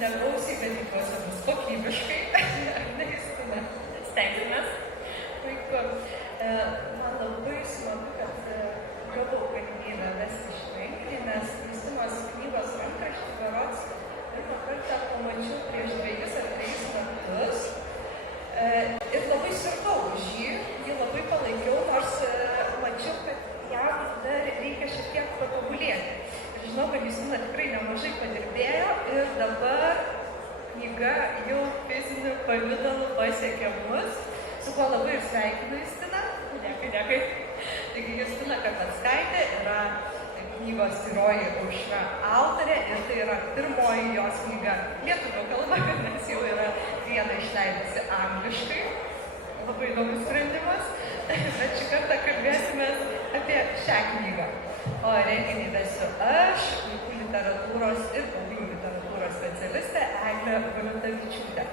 negausiai, bet tikiuosi bus kokybiškai. Neįstumė. Stengsimės. Puiku. Man labai smagu, kad gavau galimybę vesti šį renginį, nes Kristinos knygos rankraštį berods pirmą kartą pamačiau prieš 2 ar 3 metus. Ir labai sirgau už jį labai palaikiau, nors mačiau, kad jam dar reikia šiek tiek patobulėti. Ir žinau, kad Justina tikrai nemažai padirbėjo ir dabar knyga jau fiziniu pavidalu pasiekė mus, su kuo labai ir sveikinu Justiną. Dėkui. Taigi Justina Kapeckaitė yra knygos Tyroji aušra autorė ir tai yra pirmoji jos knyga lietuvių kalba, nes jau yra vieną išleidusi angliškai. Labai įdomus sprendimas, bet šį kartą kalbėsime apie šią knygą. O renginį vesiu aš, vaikų literatūros ir paauglių literatūros specialistė Eglė Valentavičiūtė.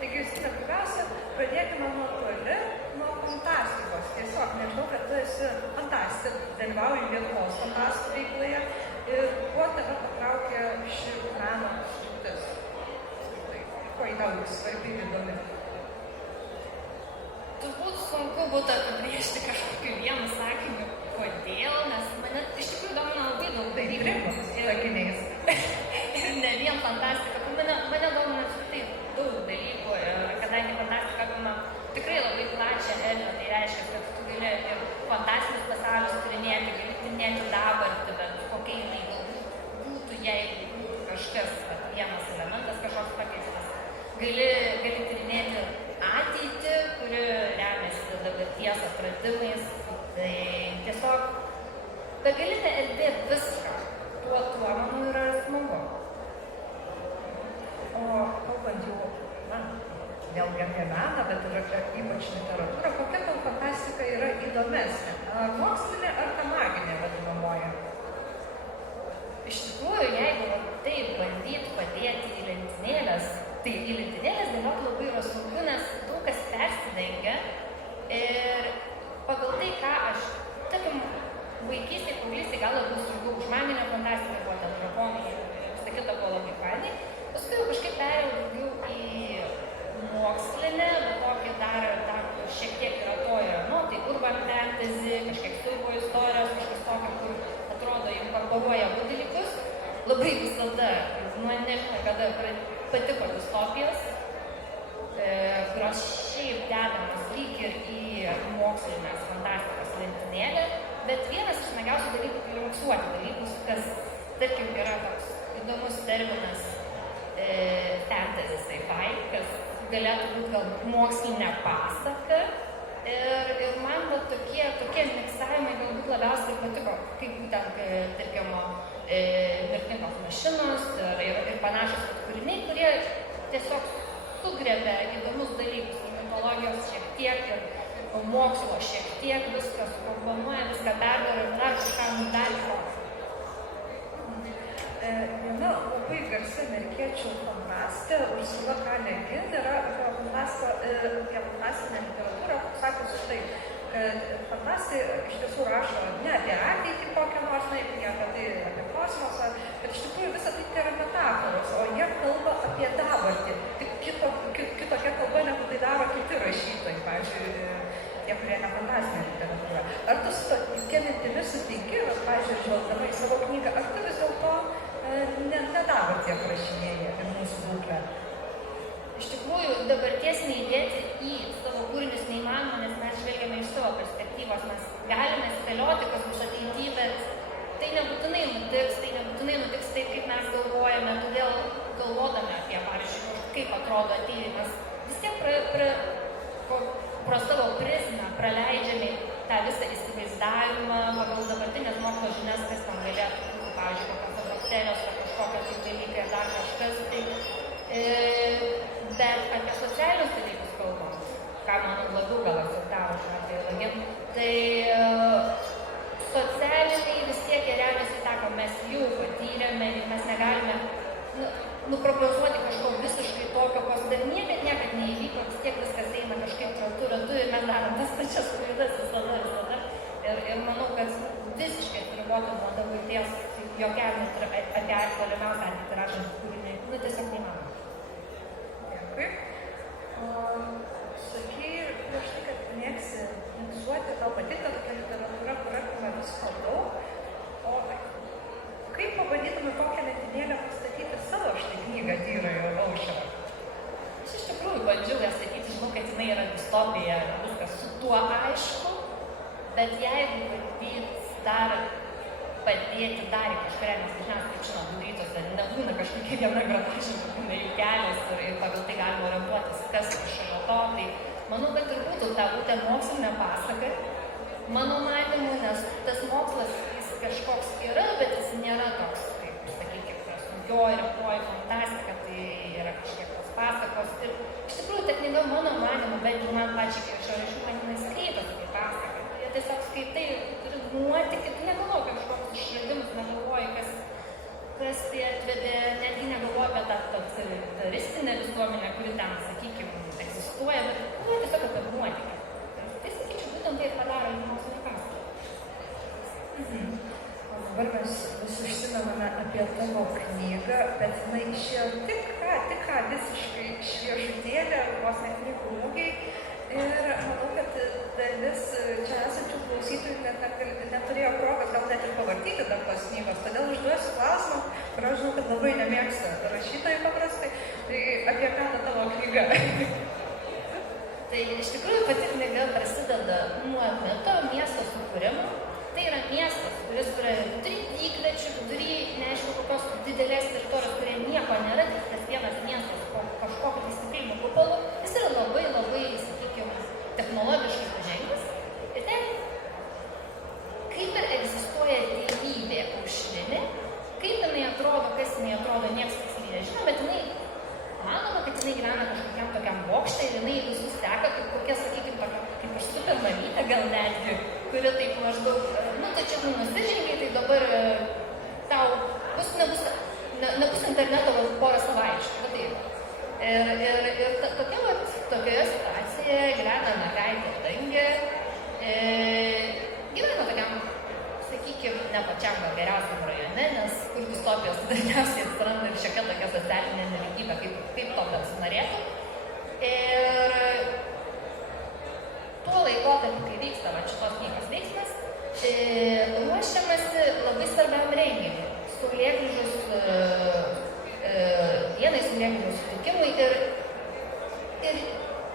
Taigi, Justina, pirmiausia, pradėkime nuo toli, nuo fantastikos. Tiesiog, nežinau, kad tu esi fantastik, dalyvauji Lietuvos fantastikų veikloje ir kuo tave patraukė ši meno sritis? Kuo į tau jūs svarbi ir įdomi? Turbūt sunku būtų apibrėžti kažkokiu vienu sakiniu, kodėl, nes mane iš tikrųjų domina labai daug dalykų. Sakiniais. Ir ne vien fantastika, mane domina apskritai daug dalykų, ir kadangi fantastika apima tikrai labai plačią erdvę, tai reiškia, kad tu gali ir fantastinius pasaulius tyrinėti, gali tyrinėti dabartį, bet kokia jinai galbūt būtų, jeigu būtų kažkas, vienas elementas kažkoks pakeistas. Gali tyrinėti ateitį, kuri remiasi dabarties atradimais, tai tiesiog begalinė erdvė viską, tuo manau yra smagu. O kalbant jau, vėlgi apie meną, bet ir ypač literatūrą, kokia tau fantastika yra įdomesnė? Ar mokslinė, ar ta maginė vadinamoji? Iš tikrųjų, jeigu taip bandytų padėti į lentynėlės, tai į lentynėlės dėlioti labai yra sunku, nes daug kas persidengia ir pagal tai, ką aš, tarkim, vaikystėje, paauglystėje gal labiau sunku už maginę fantastiką, buvo ten drakonai ir visą kitą buvo labai fainai. Paskui jau kažkaip perėjau daugiau į mokslinę, bet tokį dar šiek tiek yra to yra, tai urban fantasy, kažkiek siaubo istorijos, kažkas tokio, kur atrodo inkorporuoja abu dalykus. Labai visada, nežinau, kada patiko distopijos, kurios šiaip dedamas lyg ir į mokslinės fantastikos lentynėlę, bet vienas iš smagiausių dalykų yra miksuoti dalykus, kas, tarkim, yra toks įdomus terminas fantasy sci-fi, kas galėtų būti galbūt mokslinė pasaka. Ir man tokie miksavimai galbūt labiausiai patiko, kaip būtent, tarkim, mirtingos mašinos ir panašus kūriniai, kurie tiesiog sugriebė įdomus dalykus, ir mitologijos šiek tiek, ir mokslo šiek tiek, viską sukomponuoja, viską perdaro ir dar kažką nudariko. Viena labai garsi amerikiečių fantastė, Ursula K. Le Guin, yra apie fantastinę literatūrą, sakiusi štai, kad fantastai iš tiesų rašo ne apie ateitį kokią nors, ne apie tai, apie kosmosą, bet iš tikrųjų visą tai yra metaforos, o jie kalba apie dabartį, tik kitokia kalba, negu tai daro kiti rašytojai, pavyzdžiui, tie, kurie ne fantastinė literatūra. Ar tu su tokia mintimi sutinki, pavyzdžiui, žvelgdama į savo knygą, ar tu vis dėlto ne dabartį aprašinėja ir mūsų būklę? Iš tikrųjų, dabarties neįdėti į savo kūrinius neįmanoma, nes mes žvelgiame iš savo perspektyvos, mes galime spėlioti, kas bus ateityje, bet tai nebūtinai nutiks taip, kaip mes galvojame, todėl galvodami apie, pavyzdžiui, kaip atrodo ateityje, mes vis tiek pro savo prizmę praleidžiame tą visą įsivaizdavimą pagal dabartinės mokslo žinias, kas tam galėtų būti, pavyzdžiui, kokios bakterijos ar kažkokie tai dalykai ar dar kažkas. Bet apie socialinius dalykus kalbant, ką man labiau gal akcentavo šiuo atveju, tai socialiniai vis tiek remiasi tą, ką mes jau patyrėme ir mes negalime nuprognozuoti kažko visiškai tokio, kas dar niekad neįvyko, vis tiek viskas eina kažkaip ratu ir mes darom tas pačias klaidas visada. Ir manau, kad visiškai atsiriboti nuo dabarties jokiam net apie tolimiausią ateitį rašant kūrinį, tiesiog neįmanoma. teorija viskas su tuo aišku, bet jeigu bandyt dar padėti dar į kažkurią, nes dažniausiai, kaip žinom, gudrytose nebūna kažkokia viena grotažė, būna ir kelias ir pagal tai galima orientuotis, kas šalia to, tai manau, kad ir būtų ta būtent mokslinė pasaka, mano manymu, nes tas mokslas jis kažkoks yra, bet jis nėra toks, kaip, sakykime, sunkioji, rimtoji fantastika, tai yra kažkiek tos pasakos. Ir iš tikrųjų, ta knyga, mano manymu, bent jau man pačiai, kai aš jau rašiau, man jinai skaitosi kaip pasaka. Jie tiesiog skaitai, turi nuotykį, tu negalvoji apie kažkokius išradimus, negalvoji, kas tai atvedė, netgi negalvoji apie tą totalistinę visuomenę, kuri ten, sakykime, egzistuoja, bet galvoji tiesiog apie nuotykį. Tai sakyčiau, būtent tai padaro į mokslinį pasaką. O dabar mes vis užsimename apie tavo knygą, bet jinai išėjo tik ką, visiškai šviežutėlė, vos ne knygų mūgiai. Ir manau, kad dalis čia esančių klausytojų neturėjo progos gal net ir pavartyti dar tos knygos. Todėl užduosiu klausimą, kurio žinau, kad labai nemėgsta rašytojai paprastai. Tai apie ką ta tavo knyga? Tai iš tikrųjų pati knyga prasideda nuo mito miesto sukūrimo. Tai yra miestas, kuris yra vidury dykviečių, vidury neaišku kokios didelės teritorijos, kurie nieko nėra, tik tas vienas miestas kažkokio stiklinių kupolų. Jis yra labai, sakykime, technologiškai pažengęs. Ir ten kaip ir egzistuoja dievybė aušrinė, kaip jinai atrodo, kas jinai atrodo, niekas tiksliai nežino, bet jinai manoma, kad jinai gyvena kažkokiam tokiam bokšte ir jinai visus seka kaip kokia, sakykime, tokia, kaip ir super mamytė gal netgi, kuri taip maždaug, tai čia nusižengiai, tai dabar tau nebus interneto porą savaičių. Va taip. Ir tokioje situacijoje gyvena mergaitė Dangė, gyvena tokiam, sakykime, ne pačiam gal geriausiam rajone, nes kur distopijos dažniausiai atsiranda ir šiokia tokia socialinė nelygybė, kaip to besinorėtų. Ir tuo laikotarpiu, kai vyksta šitos knygos veiksmas, ruošiamasi labai svarbiam renginiui, saulėgrįžos dienai, saulėgrįžos sutikimui ir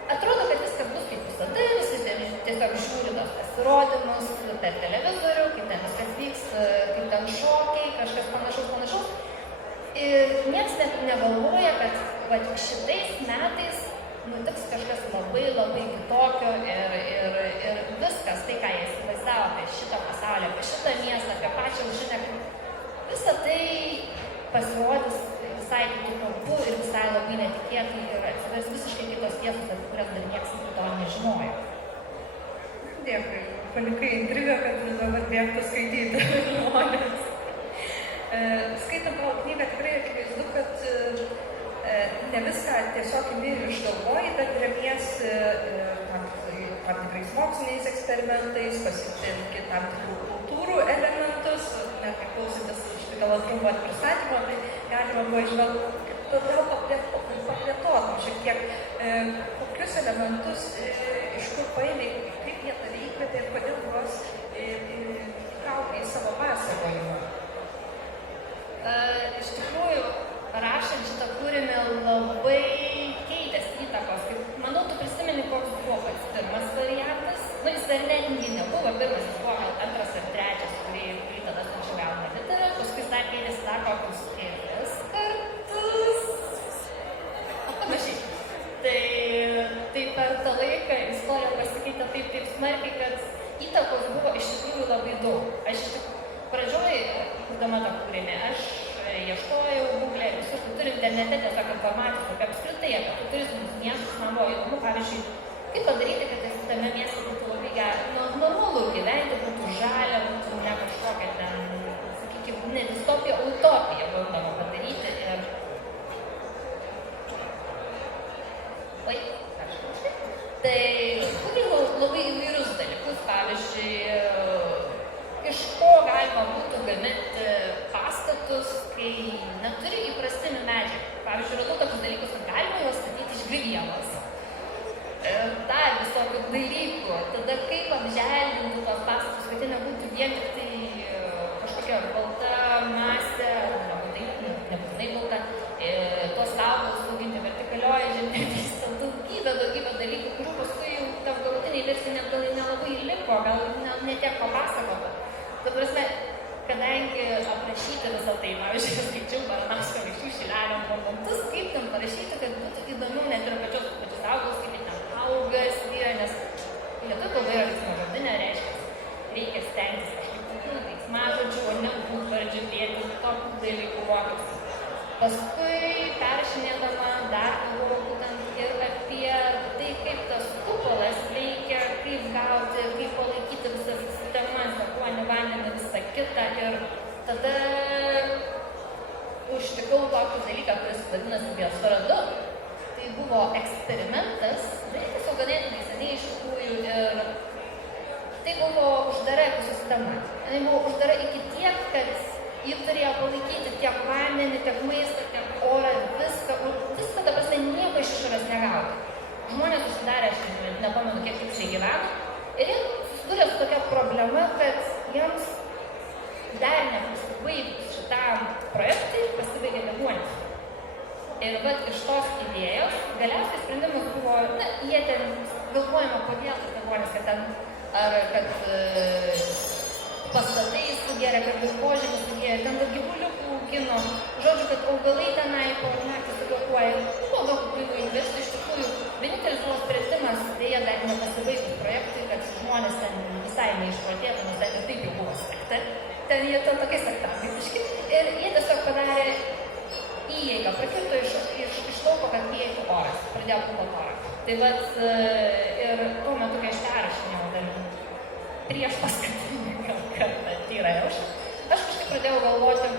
atrodo, kad viskas bus kaip visada, visi tiesiog žiūri tos pasirodymus per televizorių, kaip ten viskas vyks, kaip ten šokiai, kažkas panašaus. Ir niekas net negalvoja, kad šitais metais nutiks kažkas labai kitokio ir viskas, tai ką jie įsivaizdavo apie šitą pasaulį, apie šitą miestą, apie pačią aušrinę, visą tai pasirodys visai kitų kampų ir visai labai netikėtai ir atsivers visiškai kitos tiesos, apie kurias dar niekas iki to nežinojo. Dėkui, palikai intrigą, kad dabar bėgtų skaityti žmonės. Skaitant tavo knygą tikrai akivaizdu, kad ne viską tiesiog imi išgalvoji, bet remiesi tam tikrais moksliniais eksperimentais, pasitelki tam tikrų kultūrų elementus, net klausantis šitą trumpą pristatymą, tai galima buvo išvelgti, todėl paplėtotum šiek tiek, kokius elementus iš kur paėmė, kaip jie tave įkvėpė ir kodėl juos įtraukė į savo pasakojimą. Iš tikrųjų, rašant šitą kūrinį labai keitėsi įtakos. Manau, tu prisimeni, koks buvo pats pirmas variantas. Jis dar netgi nebuvo pirmas, jis buvo antras ir trečias, kurį tada sunčiau gauna literą. Paskui dar keitėsi dar kokius kelis kartus. Panašiai. Tai per tą laiką istorija pasikeitė taip smarkiai, kad įtakos buvo iš tikrųjų labai daug. Aš iš tikrųjų pradžioj, kurdama tą kūrinį, aš ieškojau Google, visur, tu turi internete tiesiog informacijos apie apskritai, apie futuristinius miestus, man buvo įdomu, pavyzdžiui, kaip padaryti, kad tame mieste būtų labai normalu gyventi, būtų žalia, būtų ne kažkokia ten, sakykime, ne distopija, o utopija bandoma padaryti ir... Tai Google labai įvairius dalykus, pavyzdžiui, iš ko galima būtų gaminti pastatus, kai neturi įprastinių medžiagų. Pavyzdžiui, radau tokius dalykus, kad galima juos statyti iš grybienos. Dar visokių dalykų. Tada kaip apželdinti tos pastatus, kad jie nebūtų vien tik tai kažkokia balta masė, nebūtinai balta, tuos augalus auginti vertikalioje žemėje, daugybė dalykų, kurių paskui jau Ta prasme, kadangi aprašyti visą tai, pavyzdžiui, skaičiau Baranausko Vaikščių Šilelio momentus, kaip ten parašyti, kad būtų įdomiau net ir pačius augalus, kaip ten auga, svyra, nes lietuvių kalba yra veiksmažodinė, reiškia, reikia stengtis kažkaip tokių veiksmažodžių, o ne būdvardžių, dėti, tokių dalykų mokytis. Paskui peršinėdama dar galvojau būtent ir apie tai, kaip tas kupolas veikia, kaip gauti, kaip palaikyti visas sistemas, deguonį, vandenį, visą kitą. Ir tada užtikau tokį dalyką, kuris vadinasi Biosfera 2. Tai buvo eksperimentas, tai tiesiog ganėtinai seniai iš tikrųjų ir tai buvo uždara ekosistema. Tai buvo uždara iki tiek, kad ji turėjo palaikyti tiek vandenį, tiek maistą, tiek orą, viską, ta prasme, nieko iš išorės negauti. Žmonės užsidarė, aš nepamenu, kiek tiksliai gyveno, ir jie susidūrė su tokia problema, kad jiems dar nepasibaigus šitam projektui pasibaigė deguonis. Ir vat iš tos idėjos galiausiai sprendimas buvo, jie ten galvojama, kodėl tas deguonis, kad ten, ar kad pastatai sugėrė, kad dirvožėmis sugėrė, ten daug gyvuliukų augino, žodžiu, kad augalai tenai po naktį sugėkuoja. Buvo daug įvairių versijų, iš tikrųjų, vienintelis buvo sprendimas, dėja dar nepasibaigus projektui, kad žmonės ten visai neišprotėtų, nes ten ir taip jau buvo sekta, ten jie ten tokie sektavietiški, ir jie tiesiog padarė įeigą, prakirto iš lauko, kad įeitų oras, pradėjo pūpot orą. Tai vat ir tuo metu, kai aš perrašinėjau dar prieš paskutinį kartą tyrą Eušą, aš kažkaip pradėjau galvoti,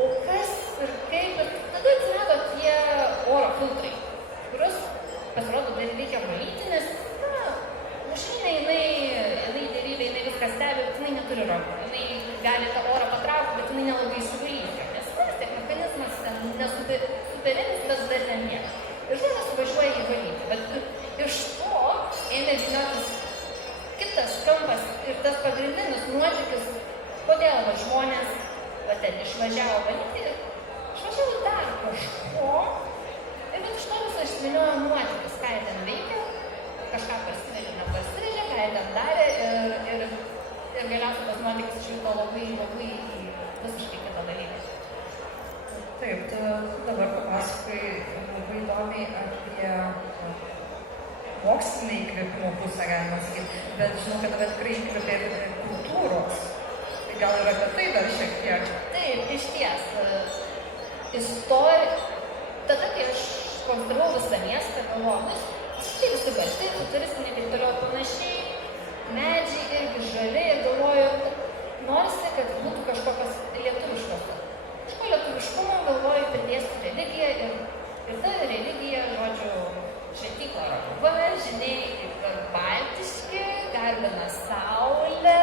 o kas ir kaip, ir tada atsirado tie oro filtrai, kuriuos pasirodo dar reikia valyti, nes, mašinė, jinai dėrybė, jinai viską stebi, bet jinai neturi rankų, jinai gali tą orą patraukti, bet jinai nelabai įsivalyti, nes vis tiek mechanizmas nesuperinis, bet dar nemiega. Ir žmonės važiuoja jį valyti, bet iš to ėmė vyniotis kitas kampas ir tas pagrindinis nuotykis, kodėl žmonės ten išvažiavo valyti ir išvažiavo dar kažko. Ir bet iš to viso išviliojo nuotykis, ką jie ten veikia, kažką parsivežė, neparsivežė, ką jie ten darė ir galiausiai tas nuotykis išvyko labai visiškai kitą dalyką. Taip, tu dabar papasakai labai įdomiai apie mokslinį įkvėpimo pusę, galima sakyti, bet žinau, kad tave tikrai įkvėpė ir kultūros. Tai gal ir apie tai dar šiek tiek? Taip, iš ties. Istorija. Tada, kai aš konstruavau visą miestą, galvoju, tai visi balti, futuristiniai, taip toliau panašiai, medžiai irgi žali ir galvoju, norisi, kad būtų kažkokios lietuviškos. Kažko lietuviškumo galvoju pridėsiu religiją ir ta religija, žodžiu, šventykla Romuva, žiniai, kaip baltiški, garbina saulę,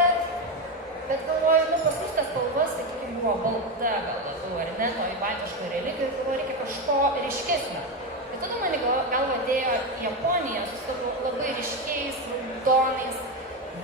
bet galvoju, pas mus tas spalvas, sakykime, buvo balta gal labiau, ar ne, toj baltiškoj religijoj, ir galvoju, reikia kažko ryškesnio. Ir tada man į galvą atėjo Japonija su savo labai ryškiais, raudonais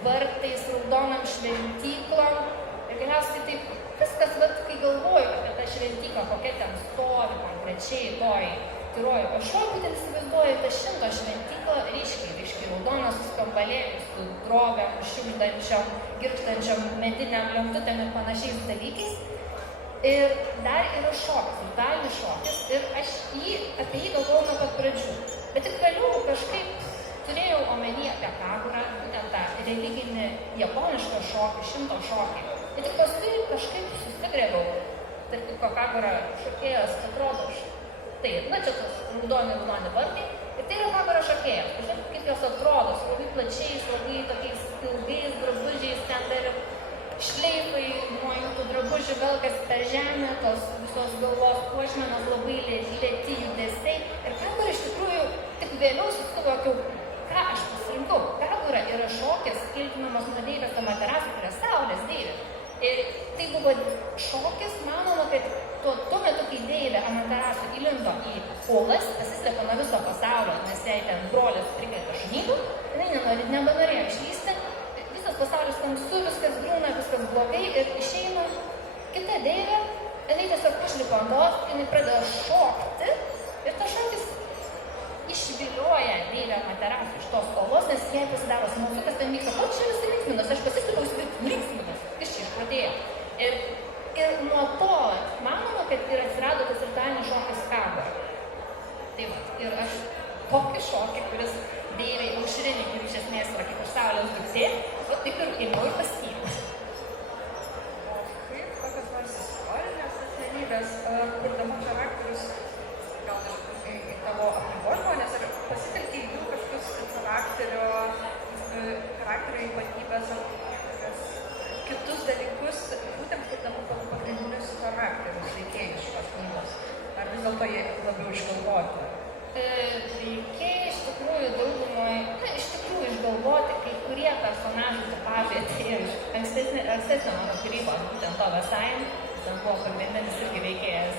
vartais, raudonom šventyklom, ir galiausiai taip viskas, bet kai galvoju apie tą šventyklą, kokia ten stovi konkrečiai toj Tyroj, aš būtent įsivaizduoju tą Šinto šventyklą ryškiai raudoną, su skambalėmis, su drobėm, šiugždančiom, girgždančiom mediniam lentutėm ir panašiais dalykais. Ir dar yra šokis, virtualinis šokis, ir aš apie jį galvojau nuo pat pradžių. Bet tik vėliau kažkaip turėjau omeny apie Kagurą, būtent tą religinį japonišką šokį, Šinto šokį. Ir tik paskui kažkaip susigrėbiau, tarp kitko Kagura šokėjas atrodo taip, čia tas raudoni vartai, ir tai yra Kagura šokėjas. Pažiūrėk, kaip jos atrodo, su labai plačiais, labai tokiais ilgais drabužiais, ten dar šleifai nuo jų tų drabužių velkas per žemę, tos visos galvos puošmenos, labai lėti judesiai. Ir Kagura iš tikrųjų tik vėliau susivokiau, ką aš pasirinkau. Kagura yra šokis, kiltinamas nuo deivės Amaterasu, tai yra saulės deivė. Ir tai buvo šokis, manoma, kad tuo metu, kai deivė Amaterasu įlindo į uolas, pasislėpė nuo viso pasaulio, nes jai ten brolis prikrėtė šunybų, jinai nebenorėjo išlysti, visas pasaulis tamsu, viskas griūna, viskas blogai ir išeina kita deivė, jinai tiesiog išlipo ant tos, jinai pradeda šokti ir tas šokis išvilioja deivę Amaterasu iš tos uolos, nes jai pasidaro smalsu, kas ten vyksta, ko čia visi linksminos, aš pasislėpiau linksminas, iš čia išpradėjo. Ir nuo to manoma, kad ir atsirado tas ritualinis šokis kabą. Tai va, ir aš tokį šokį, kuris dėvė aušrinį ir iš esmės yra kaip ir saulės duktė, o taip ir ėmiau ir paskyrau. O kaip tokios nors istorinės asmenybės, kurdama charakterius, gal ir į tavo aplinkos žmonės, ar pasitelkė jų kažkokius charakterio ypatybės ar kažkokias kitus dalykus, būtent kurdama pagrindinius charakterius veikėjus šios knygos? Ar vis dėlto jie labiau išgalvoti? Veikėjai iš tikrųjų daugumoje, iš tikrųjų išgalvoti kai kurie personažų tipažai atėjo iš ankstesnio mano kūrybos, būtent to Vasain, ten buvo pagrindinis irgi veikėjas,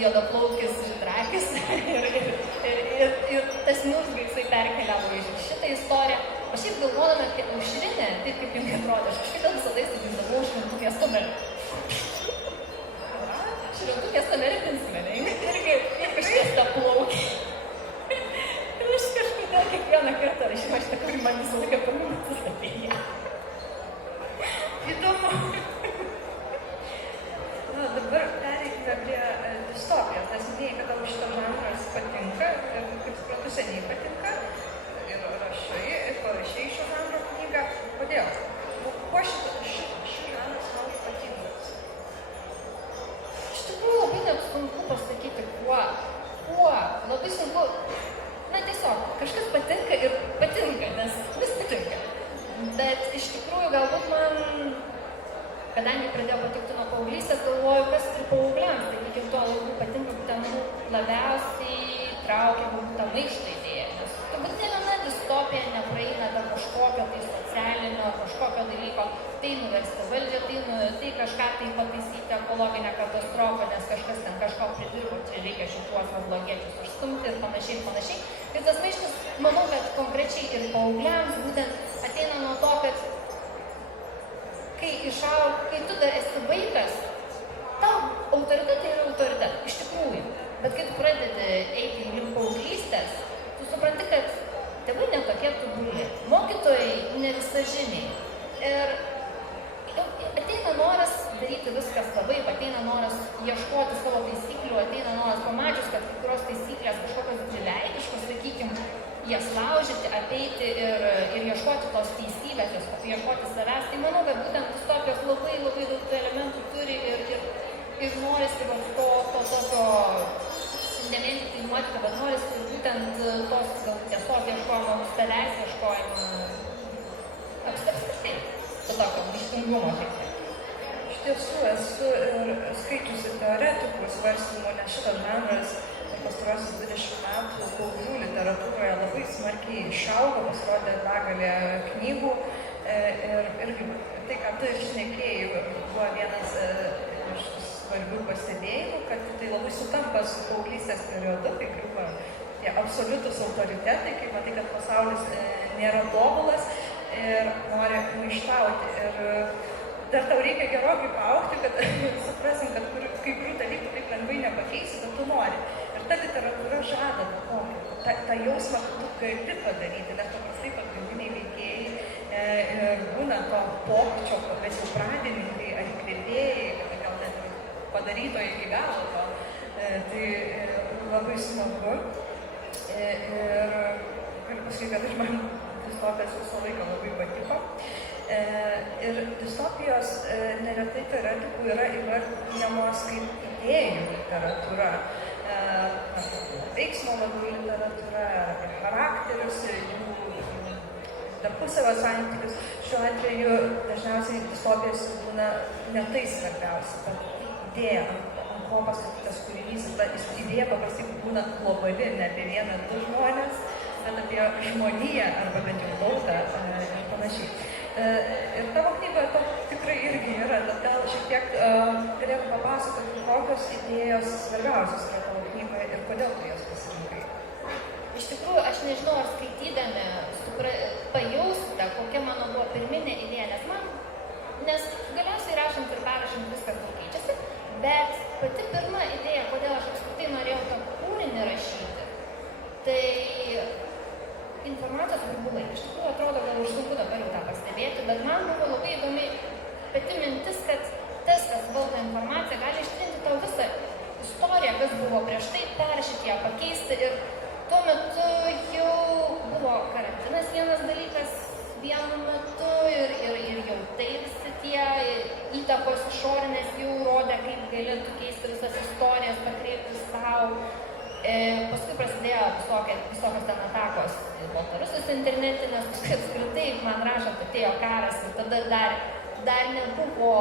juodaplaukis žydrakis ir tas niurzgai jisai perkeliavo į šitą istoriją. O šiaip galvodama apie aušrinę, taip kaip jums atrodo, aš kažkaip visada įsivaizdavau šventukės kamerį. Šventukės kamerį pinsmenė, irgi ištiesta plaukė. Ir aš kažkodėl kiekvieną kartą rašymą šitą, kurį man visą laiką pamintis apie ją. Įdomu. Na, dabar pereikime prie distopijos, nes minėjai, kad tau šitas žanras patinka, kaip suprantu, seniai patinka, ir rašai, ir parašai šio žanro knygą. Kodėl? Kuo šis žanras tau ypatingas? Iš tikrųjų labai net sunku pasakyti, kuo. Labai sunku, na tiesiog, kažkas patinka ir patinka, nes vis patinka. Bet iš tikrųjų galbūt man, kadangi pradėjau patikti nuo paauglystės, galvoju, kas ir paaugliams, tai tuo labiau patinka būtent labiausiai traukia būtent maišto idėją. Nes turbūt ne viena distopija nepraeina dar kažkokio tai socialinio, kažkokio dalyko, tai nuversti valdžią, tai kažką tai pataisyti ekologinę katastrofą, nes kažkas ten kažko pridirbo, čia reikia šituos blogiečius užstumti ir panašiai. Ir tas maištas, manau, kad konkrečiai ir paaugliams būtent ateina nuo to, kad kai tu dar esi vaikas, tau autoritetai yra autoritetai, iš tikrųjų. Bet kai tu pradedi eiti link paauglystės, tu supranti, kad tėvai ne tokie tobuli, mokytojai ne visažiniai. Ir ateina noras daryti viską savaip, ateina noras ieškoti savo taisyklių, ateina noras pamačius, kad kai kurios taisyklės kažkokios dvileidiškos, sakykime, jas laužyti, apeiti ir ieškoti tos teisybės, ieškoti savęs. Tai manau, kad būtent distopijos labai daug elementų turi ir norisi to tokio, ne vien tik nuotika, bet norisi būtent tos tiesos ieškojimo, savęs ieškojimo, apskritai, to tokio ryžtingumo šiek tiek. Iš tiesų esu ir skaičiusi teoretikų svarstymų, nes šitas žanras pastarosius 20 metų paauglių literatūroje labai smarkiai išaugo, pasirodė begalė knygų ir tai, ką tu ir šnekėjai, buvo vienas iš svarbių pastebėjimų, kad tai labai sutampa su paauglystės periodu, kai griuvo tie absoliutus autoritetai, kai matai, kad pasaulis nėra tobulas ir nori maištauti. Ir dar tau reikia gerokai paaugti, kad suprasim, kad kai kurių dalykų taip lengvai nepakeisi, bet tu nori. Ir ta literatūra žada tą jausmą, kad tu gali padaryti, nes paprastai pagrindiniai veikėjai būna to pokyčio, bet jau pradininkai ar įkvėpėjai, gal net padarytojai iki galo to. Tai labai smagu. Ir galiu pasakyti, kad man distopijos visą laiką labai patiko. Ir distopijos neretai teoretikų yra įvardinamos kaip idėjų literatūra, veiksmo vadų literatūra, apie charakterius, jų tarpusavio santykius. Šiuo atveju dažniausiai distopijos būna ne tai svarbiausia, bet idėja, ant ko pastatytas kūrinys. Ta idėja paprastai būna globali, ne apie vieną, du žmonės, bet apie žmoniją arba bent jau tautą ir panašiai. Ir tavo knygoje to tikrai irgi yra, tad gal šiek tiek galėtų papasakoti, kokios idėjos svarbiausios yra tavo knygoje ir kodėl tu jas pasirinkai. Iš tikrųjų, aš nežinau, ar skaitydami pajausite, kokia mano buvo pirminė idėja, nes galiausiai rašant ir perrašant viskas daug keičiasi, bet pati pirma idėja, kodėl aš apskritai norėjau tą kūrinį rašyti, tai informacijos burbulai. Iš tikrųjų, atrodo, gal už sunku dabar jau tą pastebėti, bet man buvo labai įdomi griežtai perrašyti ją, pakeisti. Ir tuo metu jau buvo karantinas vienas dalykas vienu metu ir jau tai visi tie įtakos išorinės jau rodė, kaip galėtų keisti visas istorijas, pakreipti savo. Paskui prasidėjo visokios ten atakos Baltarusijos internetinės, paskui apskritai man rašant atėjo karas ir tada dar nebuvo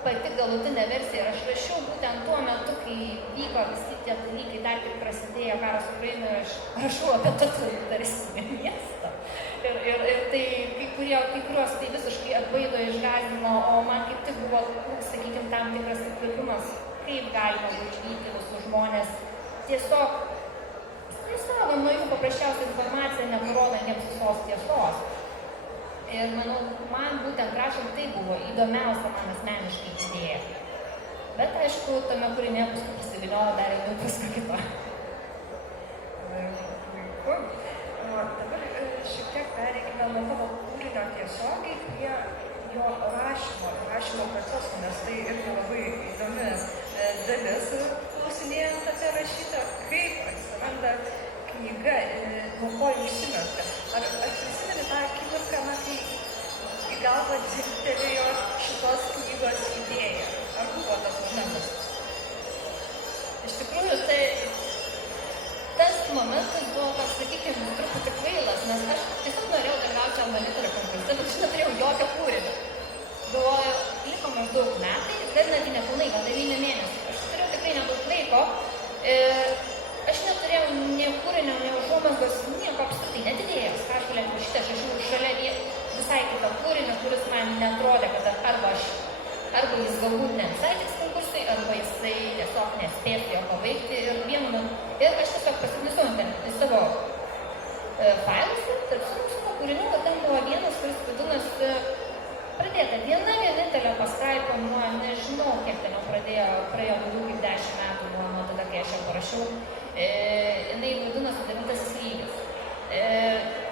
pati galutinė versija. Ir aš rašiau būtent tuo metu, kai vyko visi tie dalykai, dar tik prasidėjo karas Ukrainoje, aš rašau apie totalitaristinį miestą. Ir tai kai kuriuos tai visiškai atbaido, išgąsdino, o man kaip tik buvo, sakykime, tam tikras įkvėpimas, kaip galima užvyti visus žmonės tiesiog nuo jų paprasčiausią informaciją, neparodant jiems visos tiesos. Ir manau, man būtent rašant tai buvo įdomiausia man asmeniškai idėja. Bet aišku, tame kūrinėje paskui prisiviliojo dar ir paskui kito. Dabar šiek tiek pereikime nuo tavo kūrinio tiesiogiai prie jo rašymo proceso, nes tai irgi labai įdomi dalis, klausinėjant apie rašytą, kaip atsiranda knyga, nuo ko jį užsimeta. Ar prisimeni tą akimirką, kai į galvą dzingtelėjo šitos knygos idėja? Ar buvo tas momentas? Iš tikrųjų, tai tas momentas buvo, kad, sakykime, truputį kvailas, nes aš tiesiog norėjau dalyvauti Alma-Litera konkurse, bet aš neturėjau jokio kūrinio. Galvoju, liko maždaug metai, dar netgi nepilnai, gal 9 mėnesių. Aš turėjau tikrai nedaug laiko. Aš neturėjau nei kūrinio, nei užuomazgos, nieko apskritai, net idėjos, ką aš galėjau rašyti. Aš rašiau šalia visai kitą kūrinį, kuris man netrodė, kad arba jis galbūt ne visai tiks konkursai, arba jisai tiesiog nespės jo pabaigti. Ir aš tiesiog pasiknisau į savo failus, tarp savo kūrinių, kad ten buvo vienas, kuris vadinasi pradėta viena vienintelė pastraipa nuo, nežinau, kiek ten jau praėjo daugiau kaip 10 metų nuo tada, kai aš ją parašiau. Jinai vadinasi 9 lygis.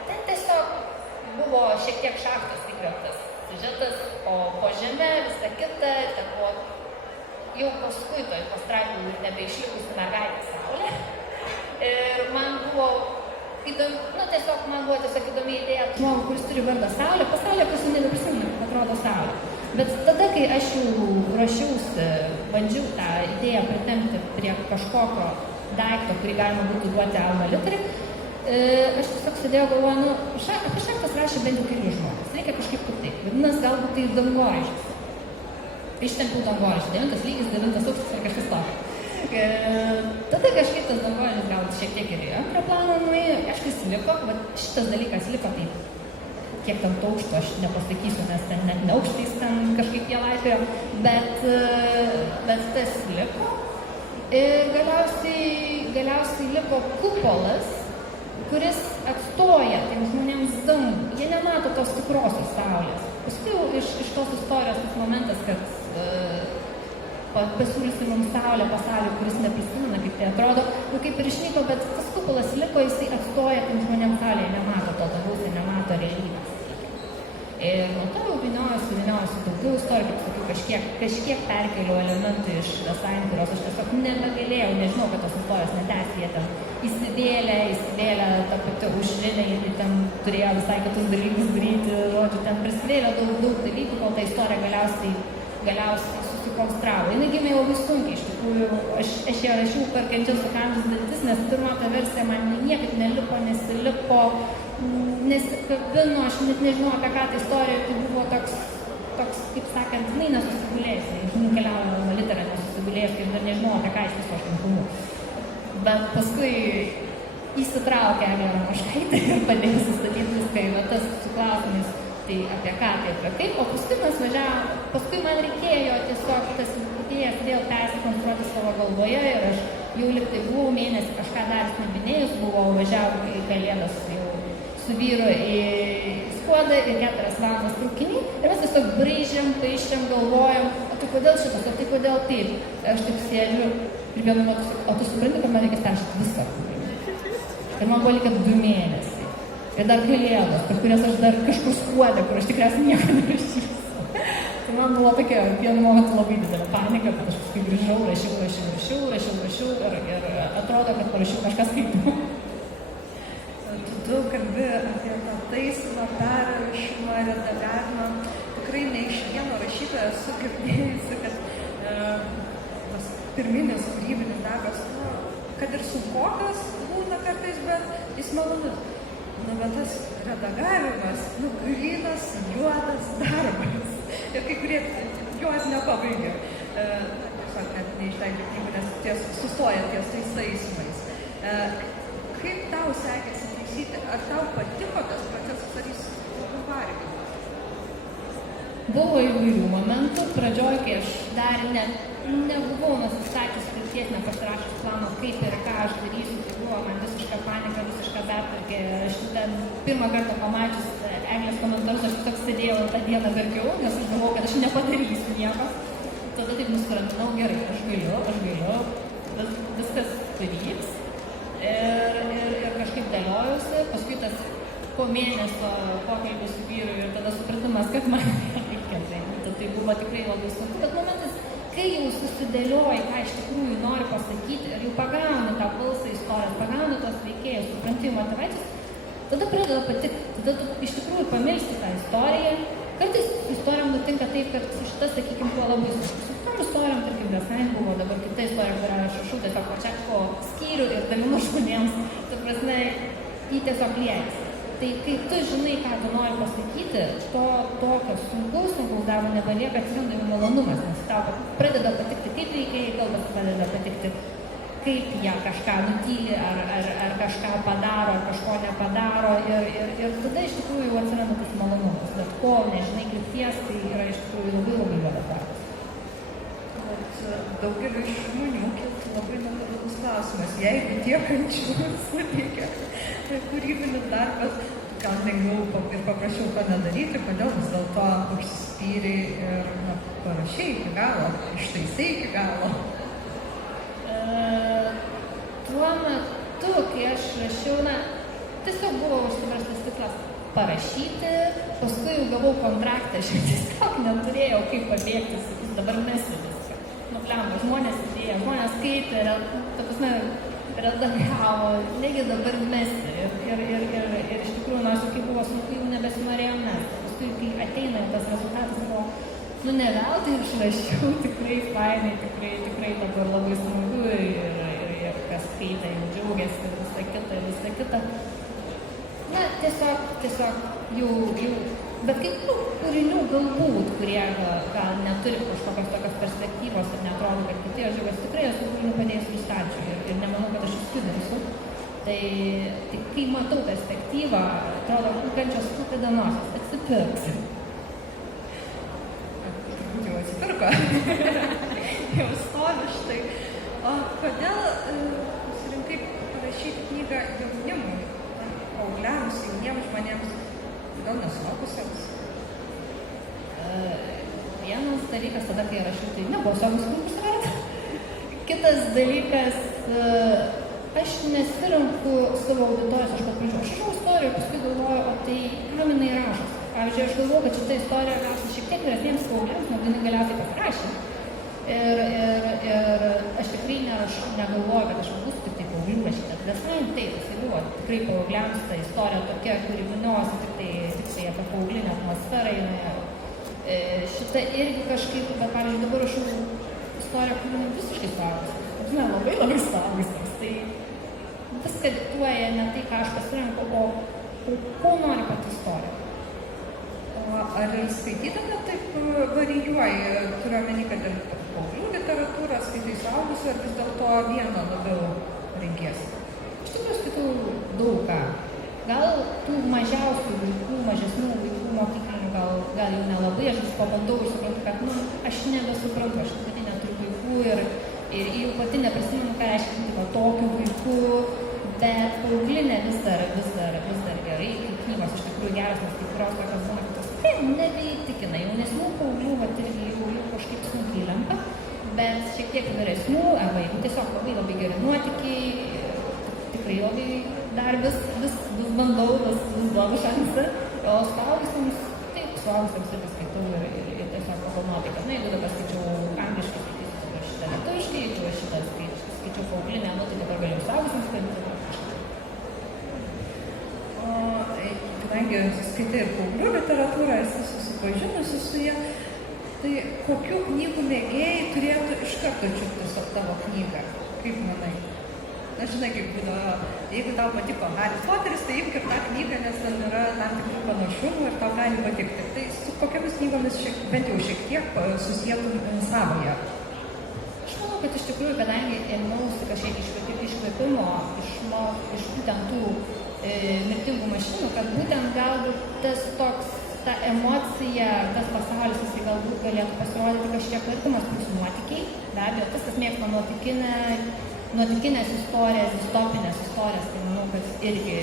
Ten tiesiog buvo šiek tiek šachtos įkvėptas siužetas, o po žeme visa kita, ten buvo jau paskui toj pastraipų ir nebeišlikusi mergaitė Saulė. Ir man buvo įdomi idėja žmogų, kuris turi vardą Saulė. Pasaulė paskui nebeprisimenu, atrodo Saulė. Bet tada, kai aš jau rašiausi, bandžiau tą idėją pritempti prie kažkokio daikto, kurį galima būtų duoti Alma-Literai, aš tiesiog sėdėjau galvoju, apie šachtas rašė bent jau keli žmonės. Reikia kažkaip kitaip. Vadinasi, galbūt tai dangoraižis. Ištempiau dangoraižį. 9 lygis, 9 aukštas ar kažkas tokio. Tada kažkaip tas dangoraižis gal šiek tiek ir į antrą planą nuėjo. Kažkas liko, bet šitas dalykas liko taip. Kiek ten aukšto, aš nepasakysiu, nes ten net ne aukštais ten kažkaip jie laipėjo. Bet tas liko. Ir galiausiai liko kupolas, kuris atstoja tiems žmonėms dangų. Jie nemato tos tikrosios saulės. Paskui iš tos istorijos tas momentas, kad pasiūlysi mums saulę pasaulį, kuris neprisimena, kaip tai atrodo, kaip ir išnyko, bet tas kupolas liko, jisai atstoja tiems žmonėms saulę, jie nemato to dangaus, jie nemato realybės. Ir nuo to jau vyniojusi daugiau istorijų, kaip sakiau, kažkiek perkeliau elementų iš design, kurios aš tiesiog nebegalėjau, nežinau, kad tos istorijos netęsti, jie ten įsivėlė tą patį užrinę, jie ten turėjo visai kitus dalykus daryti, žodžiu, ten prisivėlė daug dalykų, kol ta istorija galiausiai susikonstravo. Jis gimė labai sunkiai, iš tikrųjų, aš ją rašiau per kančias su kančias dantis, nes pirma ta versija man niekaip nesilipo, nesikabino, aš net nežinau apie ką ta istorija, tai buvo toks, kaip sakant, jinai nesusigulėjus, nukeliavo Alma-Litera nesusigulėjus, ir dar nežinau apie ką iš viso aš filmų. Bet paskui įsitraukė Eglė Ramoškaitė ir padėjo sustatyti viską į vietas su klausimais, tai apie ką, tai apie kaip, o paskui mes važiavom, paskui man reikėjo tiesiog tas idėjas vėl persikonstruoti savo galvoje ir aš jau liktai buvau mėnesį kažką daręs nebinėjus, buvau važiavau į Kalėdas jau su vyru į Skuodą ir 4 valandas traukinį ir mes tiesiog braižėm, paišėm, galvojom, o tai kodėl šitas, o tai kodėl taip. Ir aš taip sėdžiu ir vienu metu, o tu supranti, kad man reikės peršyti viską. Ir man buvo likę 2 mėnesiai. Ir dar Kalėdos, per kurias aš dar kažkur Skuodę, kur aš tikriausiai nieko nerašysiu. Tai man buvo tokia vienu momentu labai didelė panika, kad aš paskui grįžau, rašiau ir atrodo, kad parašiau kažką skaitau. Tu kalbi apie tą taisymą, perrašymą, redagavimą. Tikrai ne iš vieno rašytojo esu girdėjusi, kad tas pirminis kūrybinis darbas, kad ir sunkokas būna kartais, bet jis malonus. Bet tas redagavimas, grynas, juodas darbas. Ir kai kurie jos nepabaigia. Tiesiog net neišleidžia knygų, nes sustoja ties tais taisymais. Kaip tau sekėsi taisyti? Ar tau patiko tas procesas, ar jis labai vargino? Buvo įvairių momentų. Pradžioj, kai aš dar nebuvau nusistatęs krypties, nepasirašęs plano, kaip ir ką aš darysiu, tai buvo man visiška panika, visiška betvarkė. Aš ten pirmą kartą pamačius Eglės komentarus, aš tiesiog sėdėjau tą dieną verkiau, nes aš galvojau, kad aš nepadarysiu nieko. Tada taip nusiraminau, gerai, aš galiu, viskas pavyks. Ir kažkaip dėliojausi, paskui tas po mėnesio pokalbis su vyru ir tada supratimas, kad man reikia. Tai buvo tikrai labai sunku, bet momentas, kai jau susidėlioji, ką iš tikrųjų nori pasakyti ir jau pagauni tą balsą istorijos, pagauni tos veikėjus, supranti motyvacijos, tada pradeda patikti, tada tu iš tikrųjų pamilsti tą istoriją. Kartais istorijom nutinka taip, kad šita, sakykime, buvo labai sunku. Su tom istorijom, tarkim, Desain buvo dabar kita istorija, kurią aš rašau tiesiog pačiak po skyrių ir dalinu žmonėms, ta prasme, jį tiesiog liejasi. Tai kai tu žinai, ką tu nori pasakyti, to tokio sunkaus darbo nebelieka, atsiranda jau malonumas, nes tau pradeda patikti, kaip veikėjai kalbas, pradeda patikti, kaip jie kažką nutyli, ar kažką padaro, ar kažko nepadaro, ir tada iš tikrųjų atsiranda tas malonumas, bet ko nežinai krypties, tai yra iš tikrųjų labai juodas darbas. Daugeliu iš žmonių kiltų labai natūralus klausimas, jeigu tiek kančių suteikia kūrybinis darbas, gal lengviau ir paprašiau to nedaryti, kodėl vis dėlto užsispyrei ir parašiai iki galo, ištaisai iki galo. Tuo metu, kai aš rašiau, tiesiog buvo užsibrėžtas tikslas parašyti, paskui jau gavau kontraktą, aš tiesiog neturėjau kaip pabėgti, sakys, dabar mesi viską. Blemba, žmonės įdėjo, žmonės skaitė, redagavo, negi dabar mesti. Ir iš tikrųjų, nors kai buvo sunku, jau nebesinorėjau mesti. Paskui, kai ateina tas rezultatas, buvo, ne veltui išrašiau, tikrai fainai, tikrai dabar labai smagu ir kas skaitė, jau džiaugiasi ir visa kita. Tiesiog jau, bet kaip kūrinių galbūt, kurie gal neturi kažkokios tokios perspektyvos ir neatrodo, kad kiti, aš tikrai esu kūrinių padėjęs į stalčių ir nemanau, kad aš išsidarysiu. Tai kai matau perspektyvą, atrodo, kančios kada nors atsipirks. Turbūt jau atsipirko. Jau stovi štai. O kodėl pasirinkai parašyti knygą jaunimui, paaugliams, jauniems žmonėms, gal nesulaukusiems? Vienas dalykas, tada, kai rašiau, tai nebuvo savus knygų sverti. Kitas dalykas, aš nesirenku savo auditorijos, aš pat pradžiau, aš rašau istoriją, paskui galvoju, o tai kam jinai rašas. Pavyzdžiui, aš galvoju, kad šitą istoriją rašas šiek tiek vyresniems paaugliams, negu jinai galiausiai pasirašė. Ir aš tikrai negalvoju, kad aš būsiu tik tai paauglių rašyta. Desain taip, jisai buvo tikrai paaugliams, ta istorija tokia, kuri miniosi tik tai apie paauginę atmosferą. Šitą irgi kažkaip, bet pavyzdžiui, dabar rašau istoriją, kuri visiškai suaugusios. Labai suaugusios. Tai viską diktuoja ne tai, ką aš pasirenku, o ko nori pati istorija. Ar skaitydama taip varijuoji, turiu omeny, kad ir paauglių literatūrą skaitai suaugusių, ar vis dėlto vieno labiau rengiesi? Iš tikrųjų skaitau daug ką. Gal tų mažiausių vaikų, mažesnių vaikų mokyklinių, gal jau nelabai, aš vis pabandau ir suprantu, kad aš nebesuprantu, aš pati neturiu vaikų ir jau pati neprisimenu, ką reiškia tokių vaikų, bet paauginė vis dar gerai, knygos iš tikrųjų geras, nes kai kurios tokios būna, kad tai nebeįtikina, jaunesnių paauglių, irgi jau kažkaip sunkiai lempa, bet šiek tiek vyresnių, arba jeigu tiesiog labai geri nuotykiai, tikrai labai dar vis bandau, vis duodu šansą, o suaugusiems taip, suaugusiems irgi skaitau ir tiesiog pagal nuotaiką. Na, jeigu dabar skaičiau angliškai, skaitysiu šitą lietuviškai, jeigu šitą skaičiau paaugliną, nu, tai dabar galiu suaugusiems skaityti. Kadangi skaitai ir paauglių literatūrą, esi susipažinusi su ją, tai kokių knygų mėgėjai turėtų iš karto čiupti su tavo knygą? Kaip manai? Na, žinai, kaip būdavo, jeigu tau patiko Haris Poteris, tai imk ir tą knygą, nes ten yra tam tikrų panašumų ir tau gali patikti. Tai su kokiamis knygomis bent jau šiek tiek susietum savoje? Aš manau, kad iš tikrųjų, kadangi ėmiausi kažkiek iškvėpimo iš būtent tų mirtingų mašinų, kad būtent galbūt tas toks, ta emocija, tas pasaulis, jisai galbūt galėtų pasirodyti kažkiek artimas mūsų nuotykiai. Be abejo, tas, kas mėgsta nuotykinės istorijas, distopinės istorijas, tai manau, kad irgi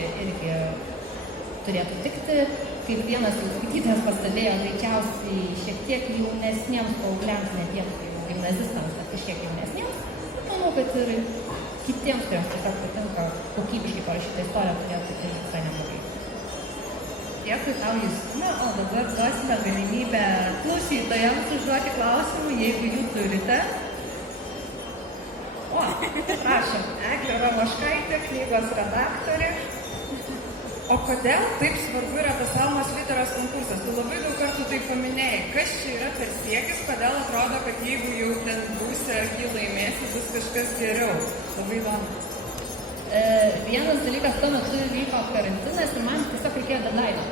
turėtų tikti. Kaip vienas jau skaitytojas pastebėjo, greičiausiai šiek tiek jaunesniems paaugliams, ne tiems gimnazistams, bet kažkiek jaunesniems. Manau, kad ir kitiems, kuriems tiesiog patinka kokybiškai parašyta istorija, turėtų tai visai neblogai. Dėkui tau, Justina, o dabar duosime galimybę klausytojams užduoti klausimų, jeigu jų turite. O, prašom, Eglė Ramoškaitė, knygos redaktorė. O kodėl taip svarbu yra tas Almos literos konkursas? Tu labai daug kartų tai paminėjai. Kas čia yra per siekis, kodėl atrodo, kad jeigu jau ten būsi ar jį laimėsi, bus kažkas geriau? Labai įdomu. Vienas dalykas, tuo metu vyko karantinas ir man tiesiog reikėjo deadline.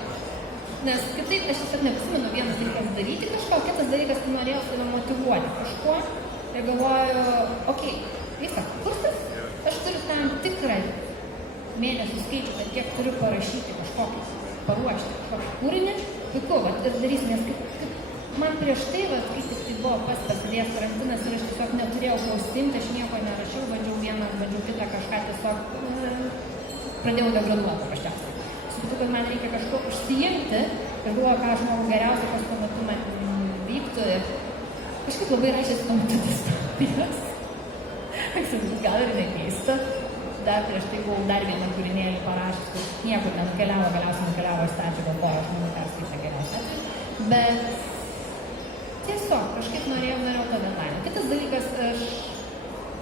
Nes kitaip aš tiesiog neprisimenu vienas dalykas daryti kažko, kitas dalykas, tai norėjau save motyvuoti kažkuo. Ir galvoju, okei, vyksta konkursas, aš turiu tam tikrą mėnesių skaičių, kad kiek turiu parašyti kažkokį, paruošti kažkokį kūrinį, puiku, ir darysim, nes kaip man prieš tai, kai tik tai buvo pasidėjęs karantinas ir aš tiesiog neturėjau ko užsiimti, aš nieko nerašiau, bandžiau vieną, bandžiau kitą kažką, tiesiog pradėjau degraduoti paprasčiausiai. Supratau, kad man reikia kažko užsiimti ir galvoju, ką aš manau geriausia, kas tuo metu man vyktų ir kažkaip labai rašėsi tuo metu distopijos. Gal ir nekeista. Dar prieš tai buvau dar vieną kūrinėlį parašęs, kur niekur nenukeliavo, galiausiai nukeliavo į stačią galvoju, aš manau, perskaitė geriausiai atveju. Bet tiesiog kažkaip norėjau tą detalę. Kitas dalykas, aš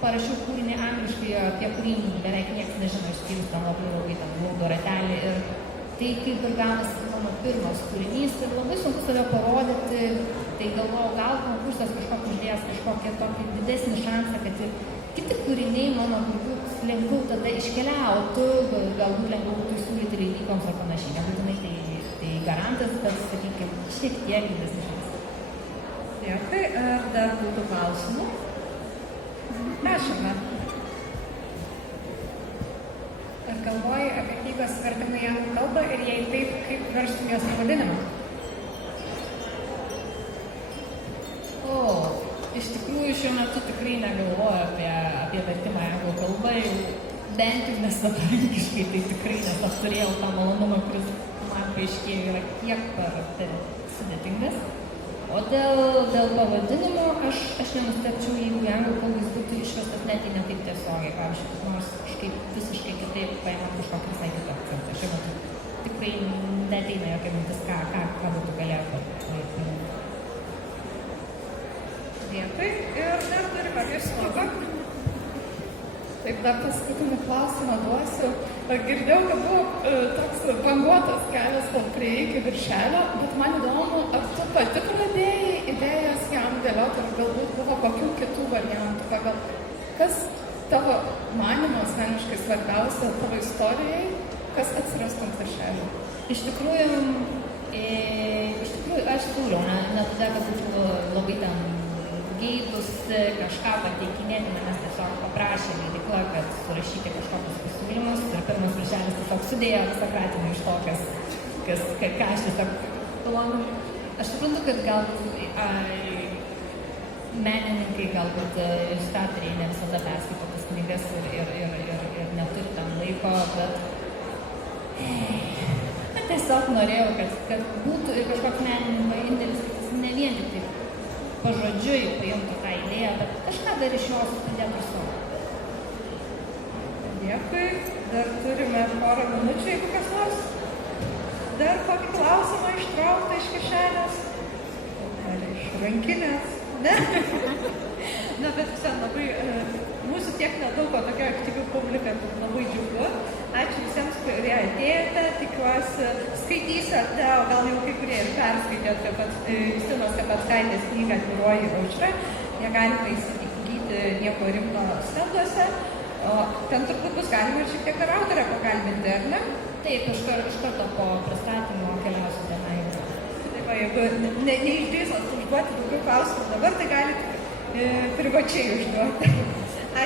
parašiau kūrinį angliškai, apie kurį beveik niekas nežino, išskyrus ten labai ten glaudo ratelį. Ir tai kaip ir gaunasi mano pirmas kūrinys ir labai sunku save parodyti. Tai galvojau, gal konkursas kažkokį uždės kažkokį tokį didesnį šansą, kad ir kiti kūriniai mano galbūt lengviau tada iškeliautų, galbūt lengviau būtų įsiūlyti leidykloms ar panašiai. Nebūtinai tai garantas, bet, sakykime, šiek tiek didesnį šansą. Dėkui, ar dar būtų klausimų? Prašome. Ar galvoji apie knygos vertimą į anglų kalbą ir jei taip, kaip verstum jos pavadinimą? Iš tikrųjų, šiuo metu tikrai negalvoju apie vertimą į anglų kalbą, jau bent jau nesavarankiškai, tai tikrai, nes aš turėjau tą malonumą, kuris man paaiškėjo yra kiek per sudėtingas. O dėl pavadinimo aš nenustebčiau, jeigu į anglų kalbą jis būtų išvestas net ne taip tiesiogiai, pavyzdžiui, nors kažkaip visiškai kitaip paimant kažkokį visai kitą akcentą. Šiuo metu tikrai neteina jokia mintis, ką būtų galėjo padaryti. Dėkui. Ir dar turime apie smagą. Taip, dar paskutinį klausimą duosiu. Girdėjau, kad buvo toks banguotas kelias prie iki viršelio, bet man įdomu, ar tu pati pradėjai idėjas jam dėlioti, ar galbūt buvo kokių kitų variantų, pagal kas tavo manymo asmeniškai svarbiausia tavo istorijai, kas atsirastų ant viršelio? Iš tikrųjų, aš siūliau, ne tada, kad būtų labai ten geidus kažką pateikinėti, manęs tiesiog paprašė leidykla, kad surašyti kažkokius pasiūlymus ir pirmas viršelis tiesiog sudėjo visą kratinį iš to, ką aš tiesiog galvoju. Aš suprantu, kad galbūt menininkai, galbūt iliustratoriai ne visada perskaito tas knygas ir neturi tam laiko, bet tiesiog norėjau, kad būtų ir kažkoks menininko indėlis, kad jis ne vien tik taip pažodžiui paimtų tą idėją, bet kažką dar iš jos padėtų savo. Dėkui. Dar turime porą minučių, jeigu kas nors. dar kokį klausimą ištraukti iš kišenės, ar iš rankinės, ne? Na, bet visą labai, mūsų tiek nedaug, o tokia aktyvi publika, tai labai džiugu. Ačiū visiems, kurie atėjote, tikiuosi skaitysite, o gal jau kai kurie ir perskaitėte Justinos Kapeckaitės knygą Atviroji aušra. Ją galite įsigyti Nieko rimto stenduose, o ten turbūt bus galima ir šiek tiek ir autorę pakalbinti, ar ne? Taip, iš karto po pristatymo keliausiu tenai. Tai va, jeigu neišdrįsot užduoti daugiau klausimų dabar, tai galite privačiai užduoti.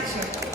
Ačiū.